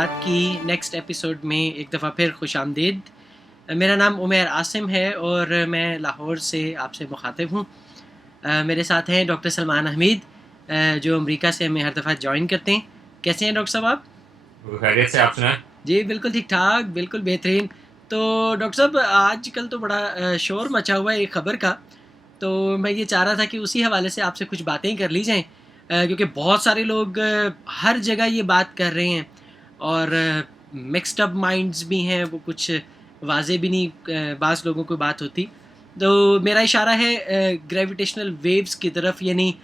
मुलाकात की next episode में एक दफ़ा फिर खुश आमदीद। मेरा नाम उमैर आसिम है और मैं लाहौर से आपसे मुखातिब हूँ। मेरे साथ हैं डॉक्टर सलमान हमीद, जो अमेरिका से हमें हर दफ़ा ज्वाइन करते हैं। कैसे हैं डॉक्टर साहब आप? खैरियत से आप सुनाएं। जी बिल्कुल ठीक ठाक, बिल्कुल बेहतरीन। तो डॉक्टर साहब आजकल तो बड़ा शोर मचा हुआ है एक ख़बर का, तो मैं ये चाह रहा था कि उसी हवाले से आपसे कुछ बातें कर ली जाएं, क्योंकि बहुत सारे लोग हर जगह ये बात कर रहे हैं और मिक्स्ड अप माइंड्स भी हैं, वो कुछ वाजे भी नहीं बाज़ लोगों को बात होती। तो मेरा इशारा है ग्रेविटेशनल वेव्स की तरफ, यानी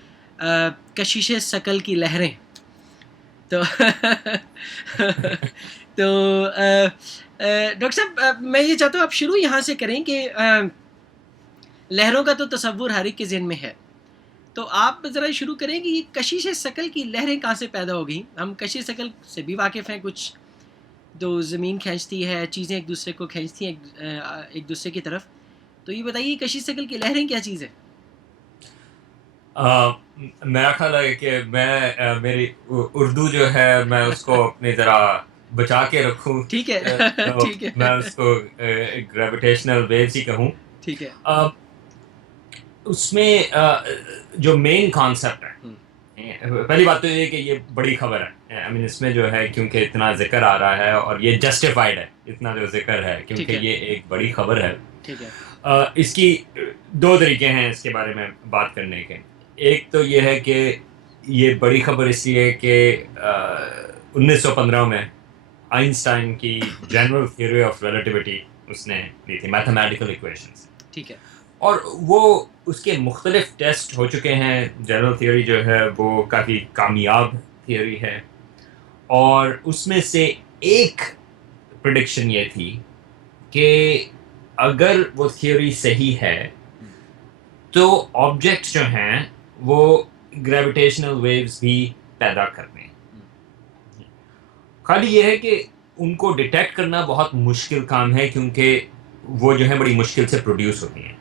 कशिश शकल की लहरें। तो तो डॉक्टर साहब, मैं ये चाहता हूँ आप शुरू यहाँ से करें कि लहरों का तो तसव्वुर हर एक के ज़हन में है, तो आप ज़रा शुरू करें कि ये कशिश शकल की लहरें कहाँ से पैदा हो गई। हम कशिश शकल से भी वाकिफ़ हैं, कुछ तो ज़मीन खींचती है, चीज़ें एक दूसरे को खींचती हैं एक दूसरे की तरफ। तो ये बताइए कशिश शकल की लहरें क्या चीज़ है? मेरा ख्याल है कि मेरी उर्दू जो है मैं उसको अपनी ज़रा बचा के रखूं। ठीक है। तो ठीक मैं है। उसको ग्रेविटेशनल वेव्स ही कहूँ। ठीक है। अ, उसमें जो मेन कॉन्सेप्ट है, हम्म, पहली बात तो ये है कि ये बड़ी खबर है। आई मीन इसमें जो है क्योंकि इतना जिक्र आ रहा है और ये जस्टिफाइड है, इतना जो जिक्र है ठीक क्योंकि है। ये एक बड़ी खबर है। ठीक है। इसकी दो तरीके हैं इसके बारे में बात करने के। एक तो ये है कि ये बड़ी खबर इसलिए है कि 1915 में आइंस्टाइन की जनरल थ्योरी ऑफ रिलेटिविटी उसने दी थी, मैथमेटिकल इक्वेशंस। ठीक है। और वो उसके मुख्तलिफ टेस्ट हो चुके हैं। जनरल थियोरी जो है वो काफ़ी कामयाब थियोरी है और उसमें से एक प्रिडिक्शन ये थी कि अगर वो थियोरी सही है तो ऑब्जेक्ट्स जो हैं वो ग्रेविटेशनल वेव्स भी पैदा करते हैं। खाली ये है कि उनको डिटेक्ट करना बहुत मुश्किल काम है क्योंकि वो जो है बड़ी मुश्किल से प्रोड्यूस होती हैं।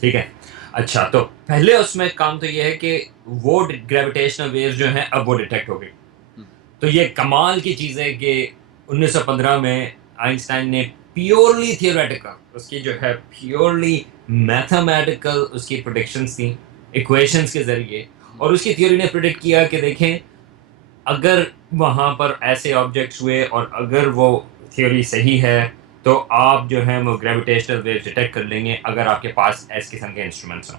ठीक है। अच्छा, तो पहले उसमें काम तो ये है कि वो ग्रेविटेशनल वेव्स जो हैं अब वो डिटेक्ट हो गई। तो ये कमाल की चीज़ है कि 1915 में आइंस्टाइन ने प्योरली थियोरेटिकल उसकी जो है प्योरली मैथमेटिकल उसकी प्रोडिक्शंस थी इक्वेशंस के ज़रिए। और उसकी थ्योरी ने प्रिडिक्ट किया कि देखें, अगर वहाँ पर ऐसे ऑब्जेक्ट्स हुए और अगर वो थ्योरी सही है तो आप जो है वो ग्रेविटेशनल वेव डिटेक्ट कर लेंगे अगर आपके पास ऐसे किस्म के इंस्ट्रूमेंट्स हों।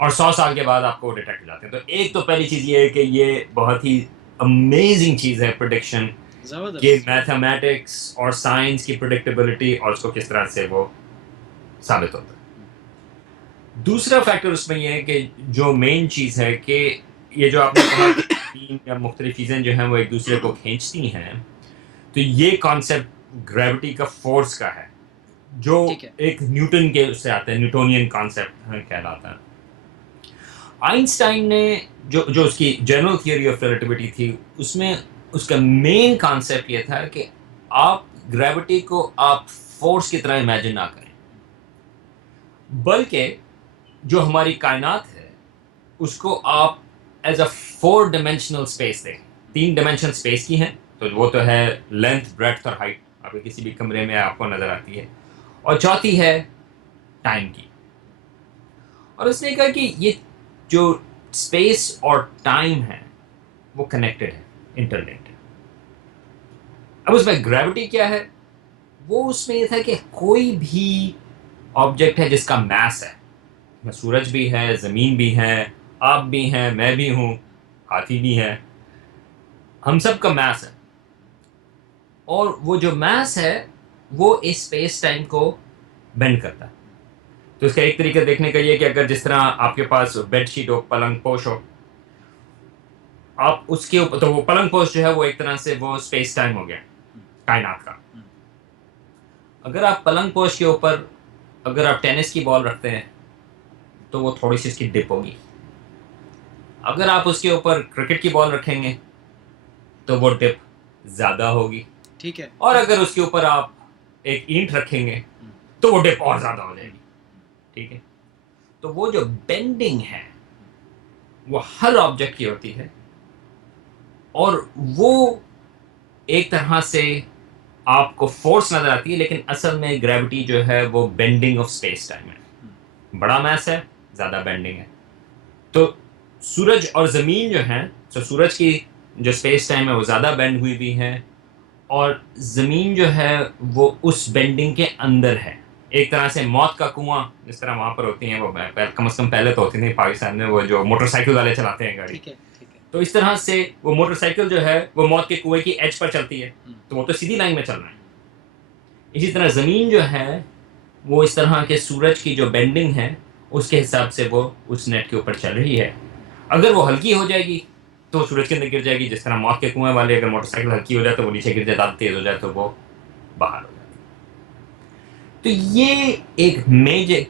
और 100 साल के बाद आपको वो डिटेक्ट हो जाते हैं। तो एक तो पहली चीज़ ये है कि ये बहुत ही अमेजिंग चीज़ है प्रोडिक्शन, कि ज़बरदस्त। मैथमेटिक्स और साइंस की प्रिडिक्टेबिलिटी और उसको किस तरह से वो साबित होता है। दूसरा फैक्टर उसमें ये है कि जो मेन चीज़ है कि ये जो आपने कहा कि तीन या मुख्तलिफ चीज़ें जो हैं वो एक दूसरे को खींचती हैं, तो ये कॉन्सेप्ट ग्रेविटी का फोर्स का है जो ठीक है। एक न्यूटन के उससे आता है, न्यूटोनियन कॉन्सेप्ट कहलाता है। आइंस्टाइन ने जो जो उसकी जनरल थियरी ऑफ रिलेटिविटी थी उसमें उसका मेन कॉन्सेप्ट ये था कि आप ग्रेविटी को आप फोर्स की तरह इमेजिन ना करें, बल्कि जो हमारी कायनात है उसको आप एज अ 4 डायमेंशनल स्पेस दें। 3 डायमेंशन स्पेस की हैं, तो वो तो है लेंथ, ब्रेड्थ और हाइट, आपके किसी भी कमरे में आपको नजर आती है। और चौथी है टाइम की। और उसने कहा कि ये जो स्पेस और टाइम है वो कनेक्टेड है, इंटरलिंक्ड है। अब उसमें ग्रेविटी क्या है, वो उसमें ये था कि कोई भी ऑब्जेक्ट है जिसका मैस है, सूरज भी है, ज़मीन भी है, आप भी हैं, मैं भी हूँ, हाथी भी है, हम सब का मैस है। और वो जो मैस है वो इस स्पेस टाइम को बेंड करता है। तो इसका एक तरीका देखने का ये कि अगर जिस तरह आपके पास बेडशीट हो, पलंग पोश हो, आप उसके ऊपर, तो वो पलंग पोश जो है वो एक तरह से वो स्पेस टाइम हो गया कायनात का। अगर आप पलंग पोश के ऊपर अगर आप टेनिस की बॉल रखते हैं तो वो थोड़ी सी उसकी डिप होगी। अगर आप उसके ऊपर क्रिकेट की बॉल रखेंगे तो वो डिप ज़्यादा होगी। ठीक है। और अगर उसके ऊपर आप एक ईंट रखेंगे तो वो डिप और ज़्यादा हो जाएगी। ठीक है। तो वो जो बेंडिंग है वो हर ऑब्जेक्ट की होती है और वो एक तरह से आपको फोर्स नज़र आती है, लेकिन असल में ग्रेविटी जो है वो बेंडिंग ऑफ स्पेस टाइम है। बड़ा मैस है, ज़्यादा बेंडिंग है। तो सूरज और ज़मीन जो है, तो सूरज की जो स्पेस टाइम है वो ज़्यादा बेंड हुई हुई है, और ज़मीन जो है वो उस बेंडिंग के अंदर है। एक तरह से मौत का कुआं जिस तरह वहाँ पर होती हैं, वो कम से कम पहले तो होती थी पाकिस्तान में, वो जो मोटरसाइकिल वाले चलाते हैं गाड़ी। ठीक है, ठीक है। तो इस तरह से वो मोटरसाइकिल जो है वो मौत के कुएं की एज पर चलती है, तो वो तो सीधी लाइन में चल रहा है। इसी तरह ज़मीन जो है वो इस तरह के सूरज की जो बेंडिंग है उसके हिसाब से वो उस नेट के ऊपर चल रही है। अगर वो हल्की हो जाएगी तो सूरज के अंदर गिर जाएगी, जिस तरह मौत के कुएं वाले, अगर मोटरसाइकिल हल्की हो जाए तो वो नीचे गिर जाए, ज़्यादा तेज़ हो जाए तो वो बाहर हो जाए। तो ये एक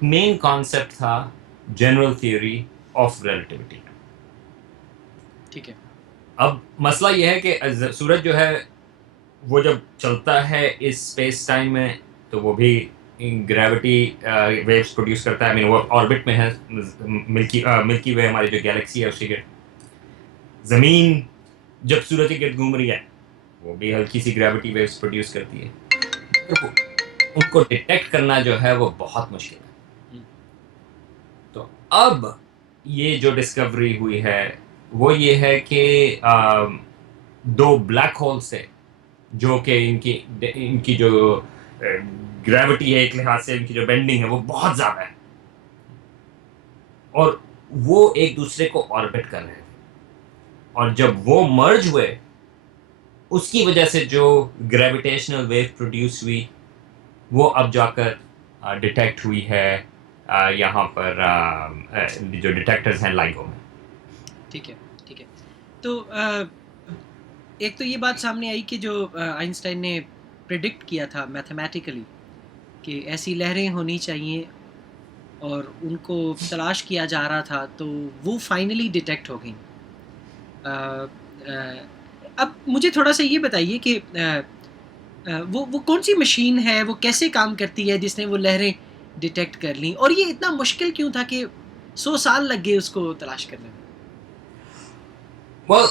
मेन कॉन्सेप्ट था जनरल थ्योरी ऑफ रिलेटिविटी का। ठीक है। अब मसला ये है कि सूरज जो है वो जब चलता है इस स्पेस टाइम में तो वो भी ग्रेविटी वेव्स प्रोड्यूस करता है। आई मीन वो ऑर्बिट में है, मिल्की वे हमारी जो गैलेक्सी है उसके गिर्द। ज़मीन जब सूरज के गिर्द घूम रही है वो भी हल्की सी ग्रेविटी वेव्स प्रोड्यूस करती है। तो उनको डिटेक्ट करना जो है वो बहुत मुश्किल है। तो अब ये जो डिस्कवरी हुई है वो ये है कि दो ब्लैक होल से, जो कि इनकी जो ग्रेविटी है एक लिहाज से, इनकी जो बेंडिंग है वो बहुत ज़्यादा है, और वो एक दूसरे को ऑर्बिट कर रहे थे, और जब वो मर्ज हुए उसकी वजह से जो ग्रेविटेशनल वेव प्रोड्यूस हुई वो अब जाकर डिटेक्ट हुई है यहाँ पर जो डिटेक्टर्स हैं लाइगो में। ठीक है, ठीक है। तो एक तो ये बात सामने आई कि जो आइंस्टाइन ने प्रिडिक्ट किया था मैथमेटिकली कि ऐसी लहरें होनी चाहिए और उनको तलाश किया जा रहा था, तो वो फाइनली डिटेक्ट हो गई। अब मुझे थोड़ा सा ये बताइए कि वो कौन सी मशीन है, वो कैसे काम करती है जिसने वो लहरें डिटेक्ट कर ली, और ये इतना मुश्किल क्यों था कि 100 साल लग गए उसको तलाश करने में? well,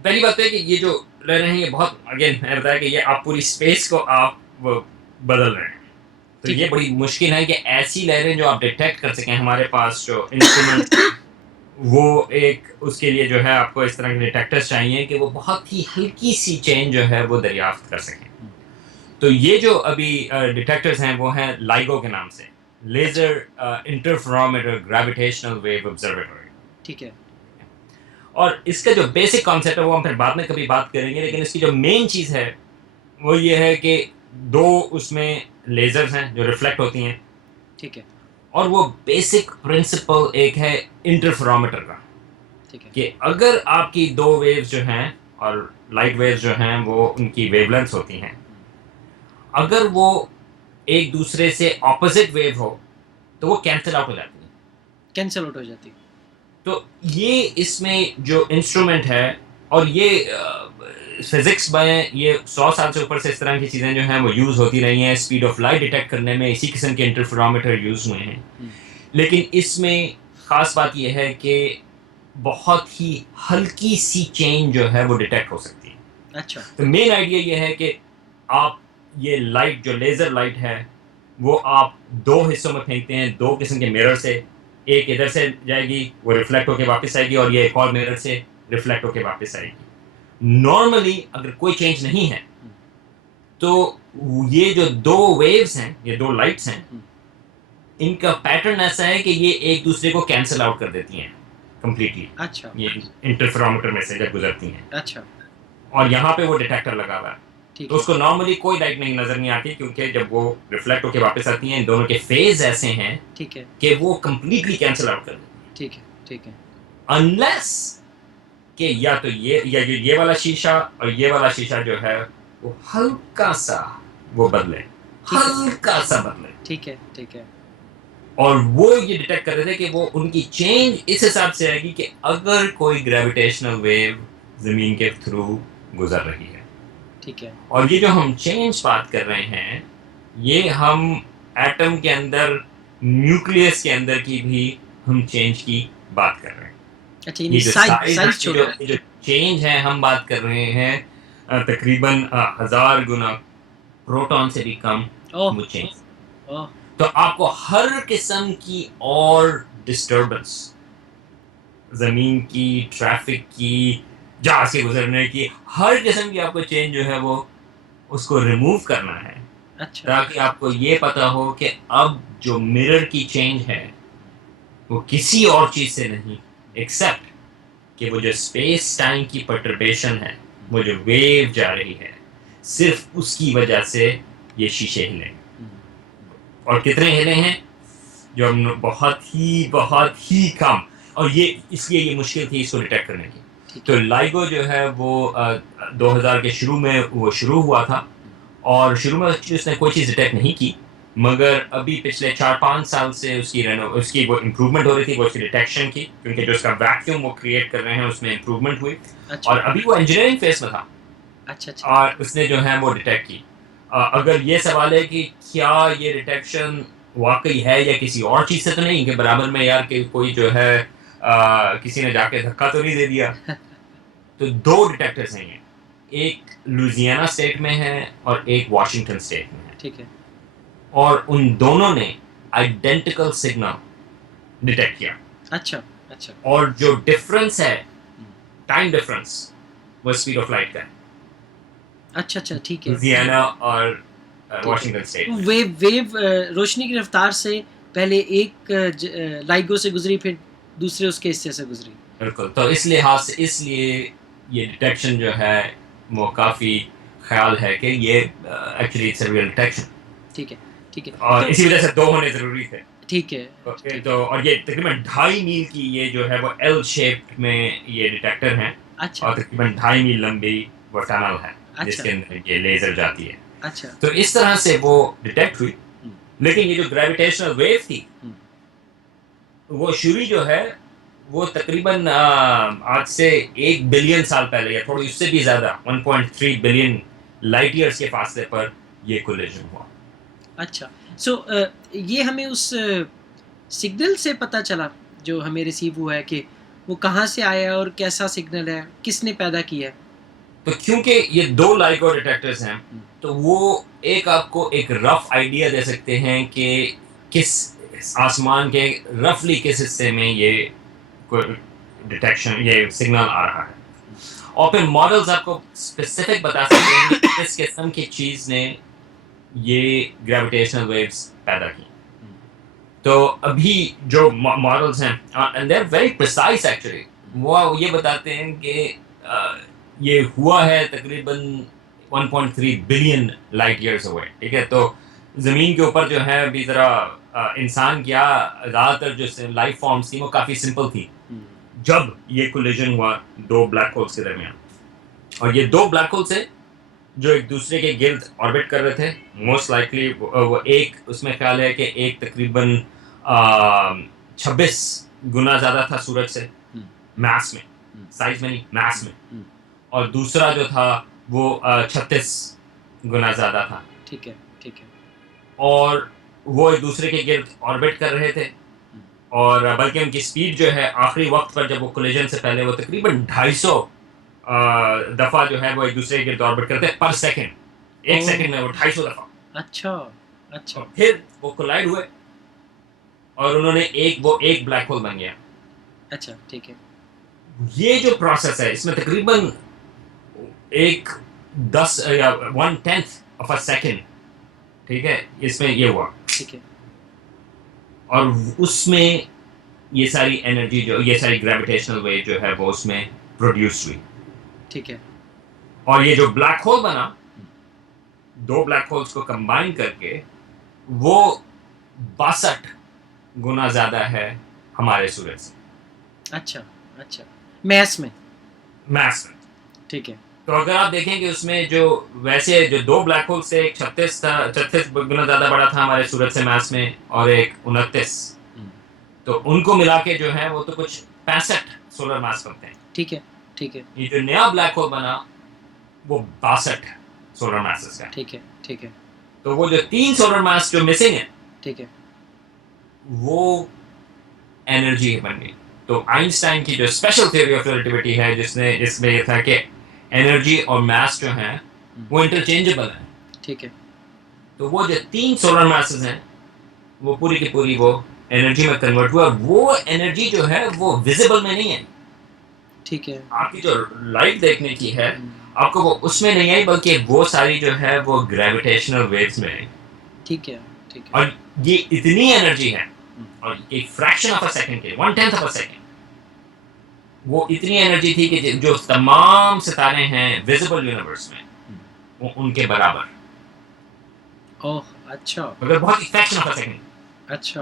पहली बात है कि ये जो लहरें हैं ये बहुत, अगेन मैंने बताया कि ये आप पूरी स्पेस को आप बदल रहे हैं, तो ये बड़ी मुश्किल है कि ऐसी लहरें जो आप डिटेक्ट कर सकें। हमारे पास जो इंस्ट्रूमेंट वो एक उसके लिए जो है आपको इस तरह के डिटेक्टर्स चाहिए कि वो बहुत ही हल्की सी चेंज जो है वो दरियाफ्त कर सकें। तो ये जो अभी डिटेक्टर्स हैं वो हैं लाइगो के नाम से, laser interferometer gravitational wave observatory. ठीक है। और इसका जो बेसिक कॉन्सेप्ट है वो हम फिर बाद में कभी बात करेंगे, लेकिन इसकी जो मेन चीज़ है वो ये है कि दो उसमें लेजर्स हैं जो रिफ्लेक्ट होती हैं। ठीक है। और वो बेसिक प्रिंसिपल एक है इंटरफेरोमीटर का, ठीक है। कि अगर आपकी दो वेव्स जो हैं, और लाइट वेव्स जो हैं वो उनकी वेवलेंथ्स होती हैं, अगर वो एक दूसरे से ऑपोजिट वेव हो तो वो कैंसिल आउट हो जाती है। कैंसिल आउट हो जाती है। तो ये इसमें जो इंस्ट्रूमेंट है, और ये फिजिक्स में ये 100 साल से ऊपर से इस तरह की चीज़ें जो हैं वो यूज़ होती रही हैं। स्पीड ऑफ लाइट डिटेक्ट करने में इसी किस्म के इंटरफेरोमीटर यूज़ हुए हैं, लेकिन इसमें ख़ास बात यह है कि बहुत ही हल्की सी चेंज जो है वो डिटेक्ट हो सकती है। अच्छा। तो मेन आइडिया ये है कि आप ये लाइट जो लेज़र लाइट है वो आप दो हिस्सों में फेंकते हैं, दो किस्म के मिरर से, एक इधर से जाएगी वो रिफ्लेक्ट होकर वापस आएगी, और ये एक और मिरर से रिफ्लेक्ट होकर वापस आएगी। नॉर्मली अगर कोई चेंज नहीं है तो ये जो दो वेव्स हैं, ये दो लाइट्स हैं, इनका पैटर्न ऐसा है कि ये एक दूसरे को कैंसिल आउट कर देती हैं कंप्लीटली। अच्छा। ये इंटरफेरोमीटर में से जब गुजरती हैं। अच्छा। और यहाँ पे वो डिटेक्टर लगा हुआ है, ठीक तो है। उसको नॉर्मली कोई लाइट नहीं नजर नहीं आती, क्योंकि जब वो रिफ्लेक्ट होकर वापस आती हैं इन दोनों के फेज ऐसे हैं ठीक है। कि वो कंप्लीटली कैंसिल आउट कर देती हैं। ठीक है। ठीक है। अनलेस कि या तो ये वाला शीशा और ये वाला शीशा जो है वो हल्का सा वो बदले, हल्का सा बदले। ठीक है। ठीक है। और वो ये डिटेक्ट कर रहे थे कि वो उनकी चेंज इस हिसाब से आएगी कि अगर कोई ग्रेविटेशनल वेव जमीन के थ्रू गुजर रही है। ठीक है। और ये जो हम चेंज बात कर रहे हैं ये हम एटम के अंदर, न्यूक्लियस के अंदर की भी हम चेंज की बात कर रहे हैं। अच्छा, ये जो साइज छोटा है। जो चेंज है हम बात कर रहे हैं तकरीबन 1000 गुना प्रोटॉन से भी कम ओह वो चेंज। ओह तो आपको हर किस्म की और डिस्टर्बेंस, जमीन की, ट्रैफिक की, जहाज के गुजरने की, हर किस्म की आपको चेंज जो है वो उसको रिमूव करना है, अच्छा ताकि आपको ये पता हो कि अब जो मिरर की चेंज है वो किसी और चीज से नहीं, एक्सेप्ट कि वो जो स्पेस टाइम की परटर्बेशन है, वो जो वेव जा रही है, सिर्फ उसकी वजह से ये शीशे हिले। और कितने हिले हैं? जो हम बहुत ही कम। और ये इसलिए ये मुश्किल थी इसको डिटेक्ट करने की। ठीक तो है लाइगो जो है वो 2000 के शुरू में वो शुरू हुआ था, और शुरू में उसने कोई चीज़ डिटेक्ट नहीं की, मगर अभी पिछले 4-5 साल से उसकी वो इम्प्रूवमेंट हो रही थी, वो उसकी डिटेक्शन की, क्योंकि जो उसका वैक्यूम वो क्रिएट कर रहे हैं उसमें इम्प्रूवमेंट हुई। अच्छा और अभी वो इंजीनियरिंग फेज में था अच्छा अच्छा और उसने जो है वो डिटेक्ट की। अगर ये सवाल है कि क्या ये डिटेक्शन वाकई है या किसी और चीज़ से, तो नहीं कि बराबर में यार कि कोई जो है किसी ने जाके धक्का तो नहीं दे दिया। तो दो डिटेक्टर्स हैं ये, एक लुजियाना स्टेट में है और एक वाशिंगटन स्टेट में है, ठीक है और उन दोनों ने आइडेंटिकल सिग्नल डिटेक्ट किया। अच्छा अच्छा और जो डिफरेंस है, टाइम डिफरेंस, वो स्पीड ऑफ लाइट का है, अच्छा अच्छा ठीक है लुजियाना और ठीक है वाशिंगटन स्टेट में। वेव रोशनी की रफ्तार से पहले एक लाइगो से गुजरी, फिर दूसरे उसके हिस्से से गुजरी। बिल्कुल, तो इस लिहाज से इसलिए ये डिटेक्शन जो है वो काफ़ी ख्याल है कि ये actually it's a real detection, ठीक है ठीक है और तो इसी वजह से दो होने ज़रूरी थे। ठीक है ओके, ठीक है तो और ये तकरीबन 2.5 मील की ये जो है वो एल शेप में ये डिटेक्टर हैं, अच्छा और तकरीबन 2.5 मील लंबी वो टनल है अच्छा जिसके अंदर ये लेज़र जाती है। अच्छा तो इस तरह से वो डिटेक्ट हुई। हम्म, लेकिन ये जो ग्रेविटेशनल वेव थी, हम्म, वो शुरू जो है वो तकरीबन आज से 1 बिलियन साल पहले या थोड़ी उससे भी ज़्यादा 1.3 बिलियन लाइट ईयर्स के फासले पर ये कोलिजन हुआ। अच्छा सो ये हमें उस सिग्नल से पता चला जो हमें रिसीव हुआ है कि वो कहाँ से आया और कैसा सिग्नल है, किसने पैदा किया है। तो क्योंकि ये दो लाइगो डिटेक्टर्स हैं, हम्म, तो वो एक आपको एक रफ आइडिया दे सकते हैं कि किस आसमान के रफली किस हिस्से में ये डिटेक्शन, ये सिग्नल आ रहा है। और फिर मॉडल्स आपको स्पेसिफिक बता सकते हैं कि किस किस्म की चीज़ ने ये ग्रेविटेशनल वेव्स पैदा की। तो अभी जो मॉडल्स हैं, and they are very precise actually, वो ये बताते हैं कि ये हुआ है तकरीबन 1.3 बिलियन लाइट ईयर्स अवे। ठीक है, तो ज़मीन के ऊपर जो है अभी ज़रा इंसान क्या, ज़्यादातर जो लाइफ फॉर्म्स थी वो काफ़ी सिंपल थी जब ये कोलिजन हुआ दो ब्लैक होल्स के दरमियान। और ये दो ब्लैक होल्स हैं जो एक दूसरे के गिर्द ऑर्बिट कर रहे थे। मोस्ट लाइकली वो एक, उसमें ख्याल है कि एक तकरीबन 26 गुना ज़्यादा था सूरज से, मैस में, साइज में नहीं, मैस में। और दूसरा जो था वो 36 गुना ज़्यादा था। ठीक है ठीक है और वो एक दूसरे के गिर्द ऑर्बिट कर रहे थे, और बल्कि उनकी स्पीड जो है आखिरी वक्त पर जब वो कोलिजन से पहले वो तकरीबन 250 दफ़ा जो है वो एक दूसरे के गिर्द ऑर्बिट करते हैं पर सेकंड। एक ओह, सेकंड में वो 250 दफ़ा। अच्छा अच्छा और फिर वो कोलाइड हुए और उन्होंने एक ब्लैक होल बन गया। अच्छा ठीक है ये जो प्रोसेस है इसमें तकरीबन एक 10 या 1/10 ऑफ अ सेकंड, ठीक है, इसमें ये हुआ। ठीक है और उसमें ये सारी एनर्जी जो, ये सारी ग्रेविटेशनल वेव जो है वो उसमें प्रोड्यूस हुई। ठीक है और ये जो ब्लैक होल बना, दो ब्लैक होल्स को कंबाइन करके, वो 62 गुना ज़्यादा है हमारे सूरज से अच्छा अच्छा मैथ्स में मैस में। ठीक है तो अगर आप देखें कि उसमें जो वैसे जो दो ब्लैक होल से एक 36 था, 36 गुना ज़्यादा बड़ा था हमारे सूरज से मैस में, और एक 29, तो उनको मिला के जो है वो तो कुछ 65 सोलर मास बनते हैं। ठीक है ठीक है ये जो नया ब्लैक होल बना वो 62 सोलर मासेस का है। ठीक है ठीक है तो वो जो 3 सोलर मास जो मिसिंग है ठीक है वो एनर्जी बन गई। तो आइंस्टाइन की जो स्पेशल थ्योरी ऑफ रिलेटिविटी है जिसमें ये था कि एनर्जी और मास जो है वो इंटरचेंजेबल है। ठीक है। तो वो जो 3 सोलर मासेस हैं वो पूरी की पूरी वो एनर्जी में कन्वर्ट हुआ। वो एनर्जी जो है वो विजिबल में नहीं है। ठीक है। आपकी जो लाइट देखने की है आपको वो उसमें नहीं आई, बल्कि वो सारी जो है वो ग्रेविटेशनल वेव्स में आई। ठीक है। ठीक है। और ये इतनी एनर्जी है और एक फ्रैक्शन ऑफ अ सेकंड के 1/10 ऑफ अ सेकंड वो इतनी एनर्जी थी कि जो तमाम सितारे हैं विजिबल यूनिवर्स में वो उनके बराबर, ओह अच्छा। मगर बहुत फ्रैक्शन ऑफ अ सेकंड। अच्छा।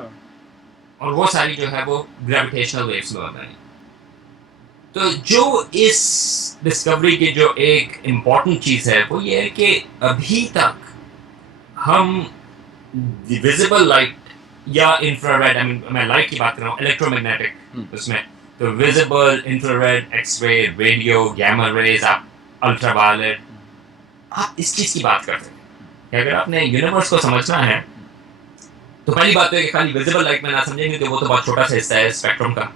और वो सारी जो है वो ग्रेविटेशनल वेव्स में बन रही। तो जो इस डिस्कवरी की जो एक इम्पॉर्टेंट चीज है वो ये है कि अभी तक हम विजिबल लाइट या इंफ्रारेड, मैं लाइट की बात कर रहा हूँ, इलेक्ट्रोमैग्नेटिक उसमें, तो visible, infrared, X-ray, radio, gamma rays, आप अल्ट्रावायलेट, आप इस चीज की बात करते हैं कि अगर आपने यूनिवर्स को समझना है तो पहली बात तो है कि खाली विजिबल लाइट में ना समझेंगे तो वो तो बहुत छोटा सा हिस्सा है स्पेक्ट्रम का,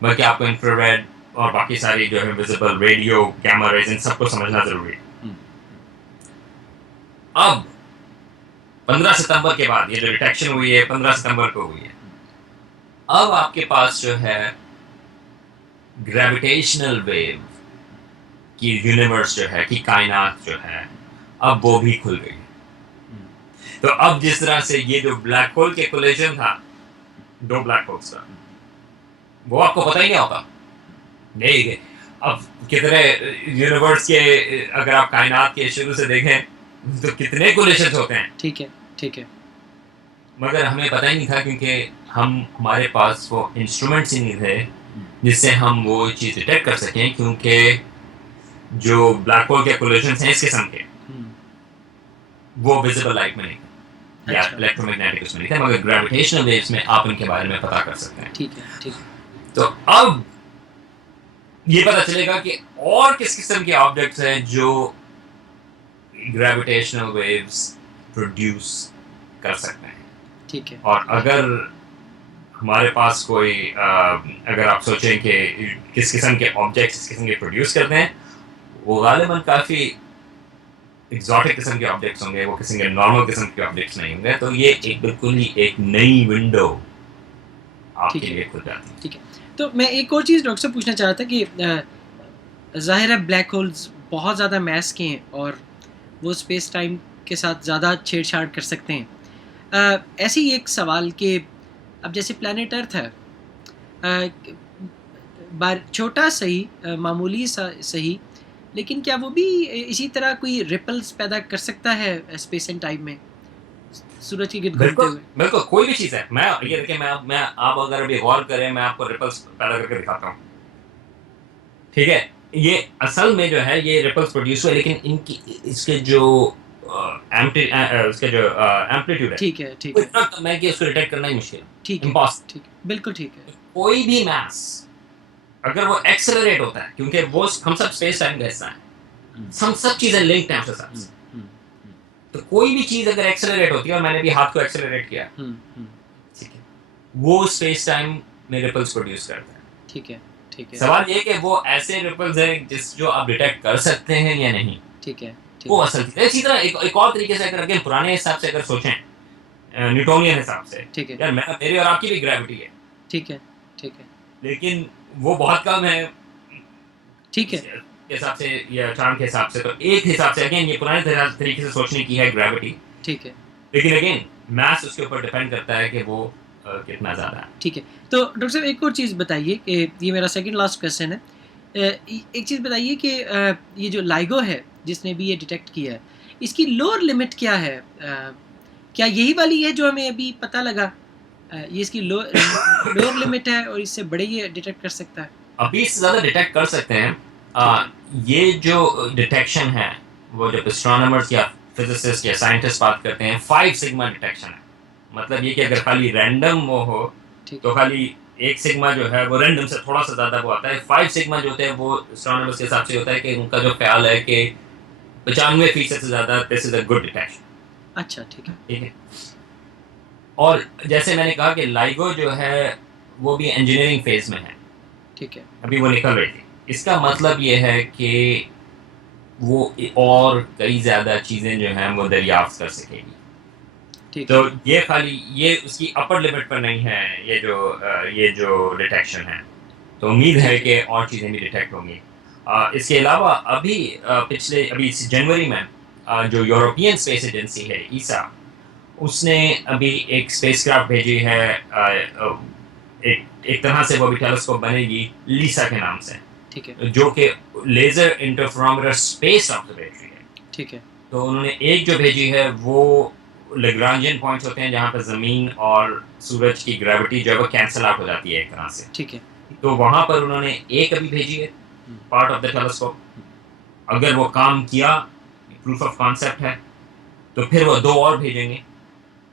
बल्कि आपको इंफ्रारेड और बाकी सारी जो है विजिबल, रेडियो, गैमा रेज, इन सबको समझना जरूरी है। अब 15 सितंबर के बाद ये जो डिटेक्शन हुई है 15 सितंबर को हुई है, अब आपके पास जो है ग्रेविटेशनल वेव की यूनिवर्स जो है, कि कायनात जो है, अब वो भी खुल गई। तो अब जिस तरह से ये जो ब्लैक होल के कोलिजन था, 2 ब्लैक होल्स का, वो आपको पता ही नहीं होता नहीं। अब कितने यूनिवर्स के, अगर आप कायनात के शुरू से देखें तो कितने कोलिजन होते हैं। ठीक है। ठीक है। मगर हमें पता ही नहीं था क्योंकि हमारे पास वो इंस्ट्रूमेंट्स ही नहीं थे जिससे हम वो चीज़ डिटेक्ट कर सकें, क्योंकि जो ब्लैक होल के कोलिजन हैं इस किस्म के वो विजिबल लाइट में नहीं थे या इलेक्ट्रोमैग्नेटिक उसमें नहीं थे, मगर ग्रेविटेशनल वेव्स में आप उनके बारे में पता कर सकते हैं। ठीक है। ठीक है। तो अब ये पता चलेगा कि और किस किस्म के ऑब्जेक्ट्स हैं जो ग्रेविटेशनल वेव्स प्रोड्यूस कर सकते हैं। ठीक है। और अगर हमारे पास कोई अगर आप सोचें कि किस किस्म के ऑब्जेक्ट्स इस किस्म के प्रोड्यूस करते हैं, वो गालिबन काफ़ी एग्जॉटिक किस्म के ऑब्जेक्ट्स होंगे, वो किस्म के नॉर्मल किस्म के ऑब्जेक्ट्स नहीं होंगे। तो ये एक बिल्कुल ही एक नई विंडो आपके लिए खुल जाती है। ठीक है। तो मैं एक और चीज़ डॉक्टर से पूछना चाह रहा था कि ज़ाहिर है ब्लैक होल्स बहुत ज़्यादा मैस के हैं और वो स्पेस टाइम के साथ ज़्यादा छेड़छाड़ कर सकते हैं। ऐसे ही एक सवाल कि अब जैसे प्लैनेट अर्थ है, छोटा सही, मामूली सा सही, लेकिन क्या वो भी इसी तरह कोई रिपल्स पैदा कर सकता है स्पेस एंड टाइम में, सूरज के गिर्द घूमते हुए? बिल्कुल, कोई भी चीज़ है। ये देखिए, मैं आप अगर अभी गौर करें, मैं आपको रिपल्स पैदा करके दिखाता हूँ। ठीक है, ये असल में जो है ये रिपल्स प्रोड्यूस हुए, लेकिन इनकी इसके जो उसके जो एम्पलीट्यूड है, ठीक है। ठीक वो है। इतना कम है कि उसको डिटेक्ट करना ही मुश्किल है। ठीक है। इम्पॉसिबल। ठीक है। बिल्कुल ठीक है। कोई भी मास अगर वो एक्सेलरेट होता है, क्योंकि वो हम सब स्पेस टाइम का हिस्सा है, हम सब चीज़ें लिंक्ड हैं उसके साथ। तो कोई भी चीज़ अगर एक्सेलरेट होती है, और मैंने भी हाथ को एक्सेलरेट किया, ठीक है, वो स्पेस टाइम में रिपल्स प्रोड्यूस करता है। ठीक है। ठीक है। सवाल ये कि वो ऐसे रिपल्स हैं जो आप डिटेक्ट कर सकते हैं या नहीं। ठीक है। वो असल इसी तरह एक और तरीके से अगर पुराने हिसाब से अगर सोचें, न्यूटोनियन हिसाब से, ठीक है। यार मेरी और आपकी भी ग्रेविटी है। ठीक है। ठीक है। लेकिन वो बहुत कम है। ठीक है। के हिसाब से या चांद के हिसाब से, तो एक हिसाब से अगेन ये पुराने तरीके से सोचने की है ग्रेविटी। ठीक है। लेकिन अगेन मैथ्स उसके ऊपर डिपेंड करता है कि वो कितना ज़्यादा है। ठीक है। तो डॉक्टर साहब एक और चीज़ बताइए कि ये मेरा सेकंड लास्ट क्वेश्चन है। एक चीज़ बताइए कि ये जो लाइगो है जिसने भी ये डिटेक्ट किया है, इसकी लोअर लिमिट क्या है? क्या यही वाली है जो हमें अभी पता लगा? ये इसकी लोअर लिमिट है और इससे बड़े ये डिटेक्ट कर सकता है? अभी इससे ज़्यादा डिटेक्ट कर सकते हैं। ये जो डिटेक्शन है वो जब एस्ट्रोनॉमर्स या फिजिसिस्ट या साइंटिस्ट बात करते हैं 5 सिग्मा डिटेक्शन है। मतलब ये कि अगर खाली रैंडम वो हो तो खाली 1 सिग्मा जो है वो रैंडम से थोड़ा सा ज़्यादा वो आता है। 5 सिग्मा जो होते हैं वो एस्ट्रोनॉमर्स के हिसाब से होता है कि उनका जो ख्याल है कि 95% से ज़्यादा this is a good detection. अच्छा ठीक है। ठीक है। और जैसे मैंने कहा कि लाइगो जो है वो भी इंजीनियरिंग फेज में है। ठीक है। अभी वो निकल रही थी। इसका मतलब ये है कि वो और कई ज़्यादा चीज़ें जो हैं वो दरियाफ्त कर सकेगी। ठीक तो है। ये खाली ये उसकी अपर लिमिट पर नहीं है, ये जो डिटेक्शन है। तो उम्मीद है ठीक है। कि और चीज़ें भी डिटेक्ट होंगी। इसके अलावा अभी इस जनवरी में जो यूरोपियन स्पेस एजेंसी है ईसा, उसने अभी एक स्पेसक्राफ्ट भेजी है। एक एक तरह से वो अभी टेलीस्कोप बनेगी लीसा के नाम से, ठीक है। जो कि लेजर इंटरफेरोमीटर स्पेस ऑब्जर्वेटरी है। ठीक है। तो उन्होंने एक जो भेजी है वो लेग्रांजियन पॉइंट्स होते हैं जहाँ पर ज़मीन और सूरज की ग्रेविटी जो है वो कैंसिल आउट हो जाती है एक तरह से। ठीक है। तो वहाँ पर उन्होंने एक अभी भेजी है, पार्ट ऑफ द टेलीस्कोप। अगर वो काम किया, प्रूफ ऑफ कॉन्सेप्ट है, तो फिर वो 2 और भेजेंगे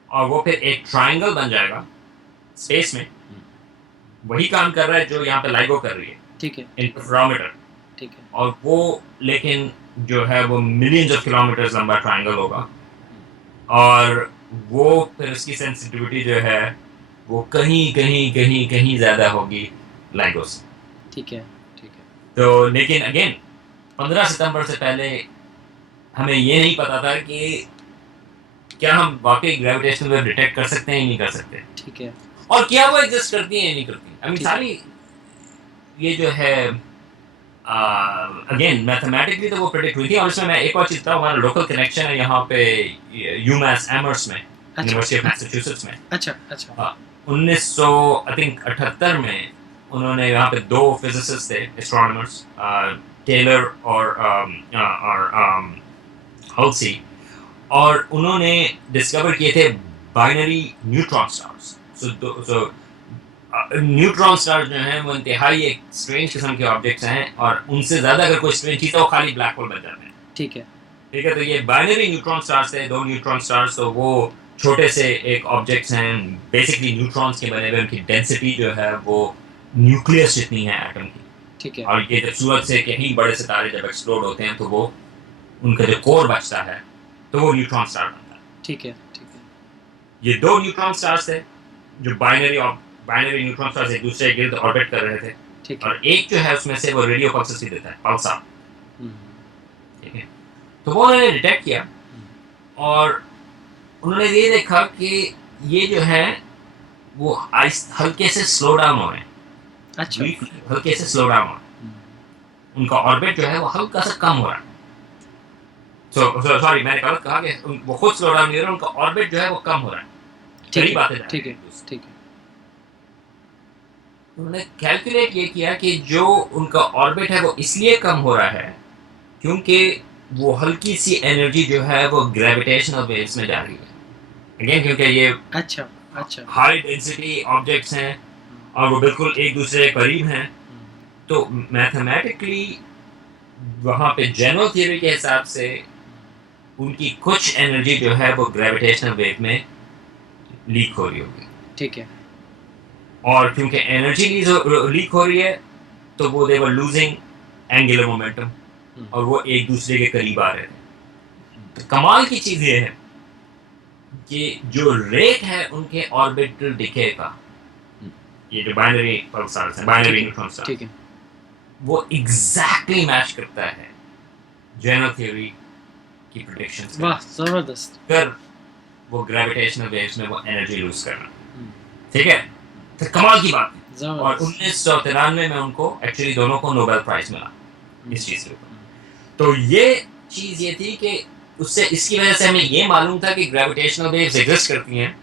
और वो फिर एक ट्रायंगल बन जाएगा स्पेस में। वही काम कर रहा है जो यहाँ पे लाइगो कर रही है, ठीक है। इंटरफेरोमीटर। ठीक है। और वो लेकिन जो है वो मिलियंस ऑफ किलोमीटर्स लंबा ट्रायंगल होगा और वो फिर उसकी सेंसिटिविटी जो है वो कहीं ज़्यादा होगी लाइगो से। ठीक है। ठीक है। तो लेकिन अगेन 15 सितंबर से पहले हमें ये नहीं पता था कि क्या हम वाकई ग्रेविटेशनल वेव डिटेक्ट कर सकते हैं या नहीं कर सकते, ठीक है। और क्या वो एग्जिस्ट करती हैं या नहीं करती। आई मीन ठीक है। सारी ये जो है अगेन मैथमेटिकली तो वो प्रेडिक्ट हुई थी। और इसमें मैं एक और चीज़ बताऊँ, हमारा लोकल कनेक्शन है यहाँ पे यूमास एमर्स में, अच्छा। यूनिवर्सिटी ऑफ मैसाचुसेट्स में। अच्छा। अच्छा। 1978 में उन्होंने यहाँ पे 2 फिजिसिस्ट थे, एस्ट्रोनॉमर्स, टेलर और हल्सी, और उन्होंने डिस्कवर किए थे बाइनरी न्यूट्रॉन स्टार्स। सो न्यूट्रॉन स्टार जो हैं वो इंतहाई एक स्ट्रेंज किस्म के ऑब्जेक्ट्स हैं, और उनसे ज़्यादा अगर कोई स्ट्रेंज चीज़ है वो खाली ब्लैक होल बन जाते हैं। ठीक है। ठीक है, तो ये बाइनरी न्यूट्रॉन स्टार्स है, 2 न्यूट्रॉन स्टार्स। तो वो छोटे से एक ऑब्जेक्ट्स हैं, बेसिकली न्यूट्रॉन्स के बने हुए। उनकी डेंसिटी जो है वो न्यूक्लियस जितनी है एटम की। ठीक है। और ये जब सूरज से कहीं बड़े सितारे जब एक्सप्लोड होते हैं तो वो उनका जो कोर बचता है तो वो न्यूट्रॉन स्टार बनता है। ठीक है। ठीक है। ये 2 न्यूट्रॉन स्टार्स थे जो बाइनरी न्यूट्रॉन स्टार्स एक दूसरे के गिर्द ऑर्बिट कर रहे थे। ठीक है। और एक जो है उसमें से वो रेडियो पल्सेस भी देता है, पल्सा। ठीक है, तो वो उन्होंने डिटेक्ट किया और उन्होंने ये देखा कि ये जो है वो हल्के से स्लो डाउन हो रहे हैं। अच्छा। हल्के से स्लो डाउन हो रहे हैं। उनका ऑर्बिट जो है वो हल्का सा कम हो रहा है। सॉरी, मैंने गलत कहा कि वो खुद स्लो डाउन नहीं हो रहा, उनका ऑर्बिट जो है वो कम हो रहा है। ठीक है। ठीक है। ठीक है। उन्होंने कैलकुलेट ये किया कि जो उनका ऑर्बिट है वो इसलिए कम हो रहा है क्योंकि वो हल्की सी एनर्जी जो है वो ग्रेविटेशनल वेव्स में जा रही है। अगेन क्योंकि ये अच्छा। अच्छा। हाई डेंसिटी ऑब्जेक्ट्स हैं और वो बिल्कुल एक दूसरे के करीब हैं, तो मैथमेटिकली वहाँ पे जनरल थियरी के हिसाब से उनकी कुछ एनर्जी जो है वो ग्रेविटेशनल वेव में लीक हो रही होगी। ठीक है। और क्योंकि एनर्जी लीक हो रही है तो वो दे वर लूजिंग एंगुलर मोमेंटम और वो एक दूसरे के करीब आ रहे थे। तो कमाल की चीज़ ये है कि जो रेट है उनके ऑर्बिटल डिके का, ये जो बाइनरी पल्सार्स हैं, बाइनरी न्यूट्रॉन स्टार, ठीक है। वो एग्जैक्टली मैच करता है जनरल थ्योरी की प्रेडिक्शंस। वाह, जबरदस्त। कर वो ग्रेविटेशनल वेव्स में वो एनर्जी लूज करना, ठीक है, तो कमाल की बात है। और 1993 में उनको एक्चुअली दोनों को नोबेल प्राइज मिला इस चीज़ के ऊपर। तो ये चीज़ ये थी कि उससे इसकी वजह से हमें ये मालूम था कि ग्रेविटेशनल वेव्स एग्जिस्ट करती हैं,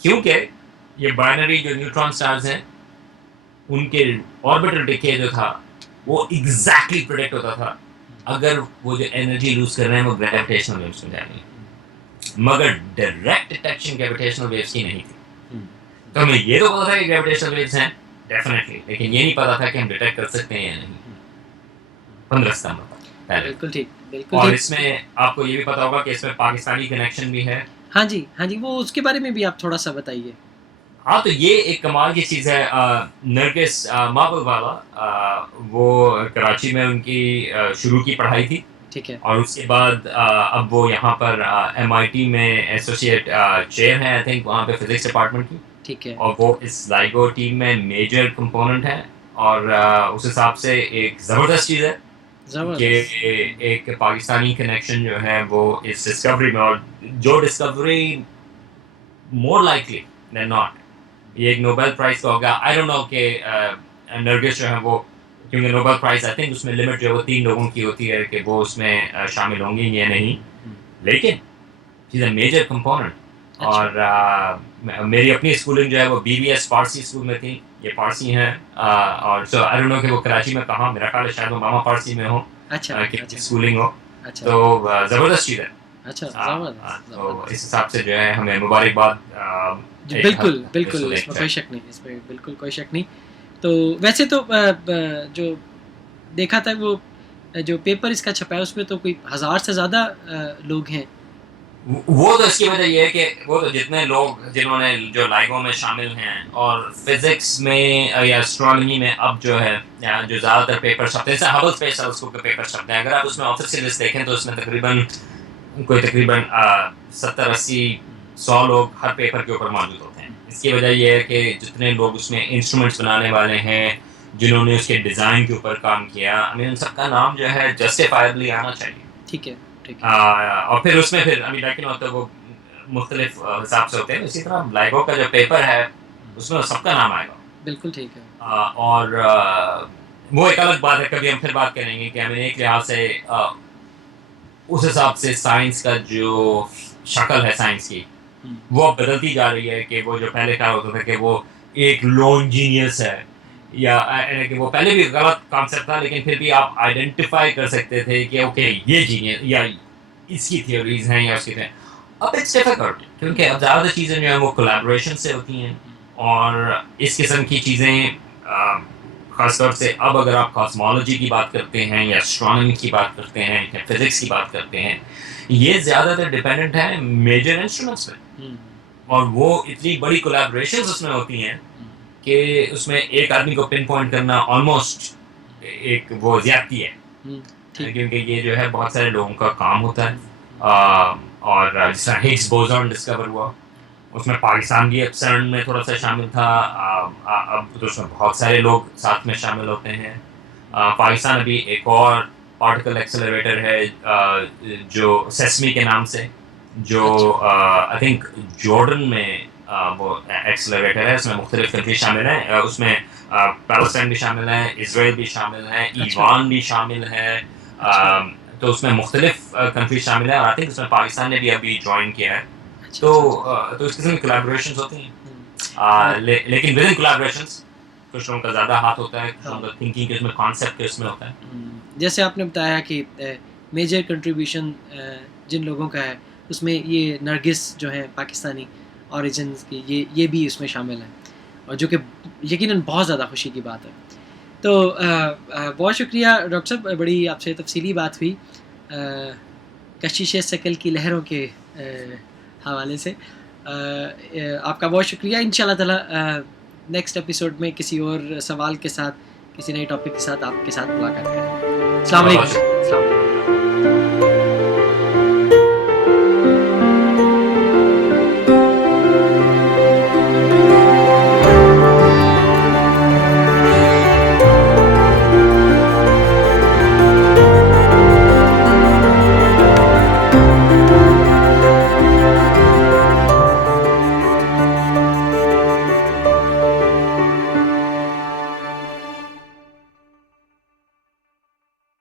क्योंकि ये बाइनरी जो न्यूट्रॉन स्टार्स हैं उनके ऑर्बिटल डिके जो था वो एग्जैक्टली प्रेडिक्ट होता था अगर वो जो एनर्जी लूज कर रहे हैं वो ग्रेविटेशनल वेव्स में जा रही है। मगर डायरेक्ट डिटेक्शन ग्रेविटेशनल वेव्स की नहीं थी। तो हमें ये तो पता था कि ग्रेविटेशनल वेव्स हैं डेफिनेटली, लेकिन ये नहीं पता था कि हम डिटेक्ट कर सकते हैं या नहीं। 15 सितंबर पहले। बिल्कुल ठीक, बिल्कुल और ठीक। इसमें आपको ये भी पता होगा कि इसमें पाकिस्तानी कनेक्शन भी है। हाँ जी, हाँ जी, वो उसके बारे में भी आप थोड़ा सा बताइए। हाँ, तो ये एक कमाल की चीज़ है। नरगिस माबल वाला, वो कराची में उनकी शुरू की पढ़ाई थी, ठीक है। और उसके बाद अब वो यहाँ पर MIT में एसोसिएट चेयर हैं, आई थिंक, वहाँ पे फिजिक्स डिपार्टमेंट की। ठीक है। और वो इस लाइगो टीम में मेजर कंपोनेंट है, और उस हिसाब से एक ज़बरदस्त चीज़ है। ज़बरदस्त। एक पाकिस्तानी कनेक्शन जो है वो इस डिस्कवरी में, और जो discovery more likely than not ये एक नोबेल प्राइज का होगा। आई डोंट नो कि नरगिस जो है वो, क्योंकि नोबेल प्राइज आई थिंक उसमें लिमिट जो है वो 3 लोगों की होती है कि वो उसमें शामिल होंगी या नहीं, लेकिन she is a major component. अच्छा। और मेरी अपनी स्कूलिंग जो है वो BBS पारसी स्कूल में थी, ये पारसी हैं। और सो आई डोंट नो कि वो कराची में कहाँ, मेरा ख्याल है शायद वो मामा पारसी में हो अच्छा, कि अच्छा, स्कूलिंग हो। अच्छा, तो ज़बरदस्त चीज़ है। अच्छा, तो ज़बरदस्त। इस हिसाब से जो है हमें मुबारकबाद जी, एक हद बिल्कुल, तक इसको बिल्कुल, देनी इसमें कोई चाहिए। शक नहीं, इसमें बिल्कुल कोई शक नहीं। तो वैसे तो जो देखा था वो जो पेपर इसका छपा है उसमें तो कोई 1000 से ज़्यादा लोग हैं। वो तो इसकी वजह ये है कि वो तो जितने लोग जिन्होंने जो लाइगो में शामिल हैं और फिजिक्स में या एस्ट्रोनॉमी में अब जो है जो ज़्यादातर पेपर छपते हैं, जैसे हबल स्पेस टेलीस्कोप के पेपर छपते हैं, अगर आप उसमें ऑफिशियल लिस्ट देखें तो उसमें तकरीबन 70-80-100 लोग हर पेपर के ऊपर मौजूद होते हैं। इसकी वजह यह है कि जितने लोग उसमें इंस्ट्रूमेंट्स बनाने वाले हैं, जिन्होंने उसके डिज़ाइन के ऊपर काम किया, उन सबका नाम जो है जस्टिफाइबली आना चाहिए। ठीक है, ठीक है। और फिर उसमें फिर लेकिन तो वो मुख्तलिफ हिसाब से होते हैं। इसी तरह लाइगो का जो पेपर है उसमें सबका नाम आएगा। बिल्कुल ठीक है। और वो एक अलग बात है, कभी हम फिर बात करेंगे कि हमें एक लिहाज से उस हिसाब से साइंस का जो शक्ल है साइंस की, वो अब बदलती जा रही है। कि वो जो पहले क्या होता था कि वो एक लोन जीनियस है, या कि वो पहले भी गलत कॉन्सेप्ट था, लेकिन फिर भी आप आइडेंटिफाई कर सकते थे कि ओके ये जीनियस या इसकी थ्योरीज हैं या उसकी थे। अब इट्स डिफिकल्ट, क्योंकि अब ज़्यादातर चीज़ें जो हैं वो कोलैबोरेशन से होती हैं, और इस किस्म की चीज़ें ख़ासतौर से अब अगर आप कॉस्मोलॉजी की बात करते हैं या एस्ट्रोनॉमी की बात करते हैं या फिज़िक्स की बात करते हैं, ये ज़्यादातर डिपेंडेंट है मेजर इंस्ट्रूमेंट्स पे, और वो इतनी बड़ी कोलैबोरेशंस उसमें होती हैं कि उसमें एक आदमी को पिन पॉइंट करना ऑलमोस्ट एक वो ज़्यादती है, क्योंकि ये जो है बहुत सारे लोगों का काम होता है। और जिस तरह हिग्स बोसॉन डिस्कवर हुआ, उसमें पाकिस्तान भी अब CERN में थोड़ा सा शामिल था। अब तो उसमें बहुत सारे लोग साथ में शामिल होते हैं। पाकिस्तान अभी एक और पार्टिकल एक्सेलरेटर है जो सेस्मी के नाम से, जो आई थिंक जॉर्डन में वो एक्सेलरेटर है। उसमें मुख्तलिफ कंट्री शामिल हैं, उसमें पैलेस्टाइन भी शामिल है, इसराइल भी शामिल है, ईरान भी शामिल है। तो उसमें मुख्तलिफ कंट्री शामिल है, और आई थिंक उसमें पाकिस्तान ने भी अभी ज्वाइन किया है। तो इस किस्म की कोलैबोरेशंस होती हैं। लेकिन विद इन कोलैबोरेशंस कुछ लोगों का ज़्यादा हाथ होता है, कुछ लोगों का थिंकिंग के उसमें, कॉन्सेप्ट के उसमें होता है। जैसे आपने बताया कि मेजर कंट्रीब्यूशन जिन लोगों का है उसमें ये नरगिस जो है पाकिस्तानी ओरिजिन्स की, ये भी उसमें शामिल है, और जो कि यकीनन बहुत ज़्यादा खुशी की बात है। तो बहुत शुक्रिया डॉक्टर साहब, बड़ी आपसे तफसीली बात हुई कशिश सकल की लहरों के हवाले से। आपका बहुत शुक्रिया। इंशाल्लाह ताला नेक्स्ट एपिसोड में किसी और सवाल के साथ, किसी नए टॉपिक के साथ आपके साथ मुलाकात करेंगे। अस्सलाम वालेकुम।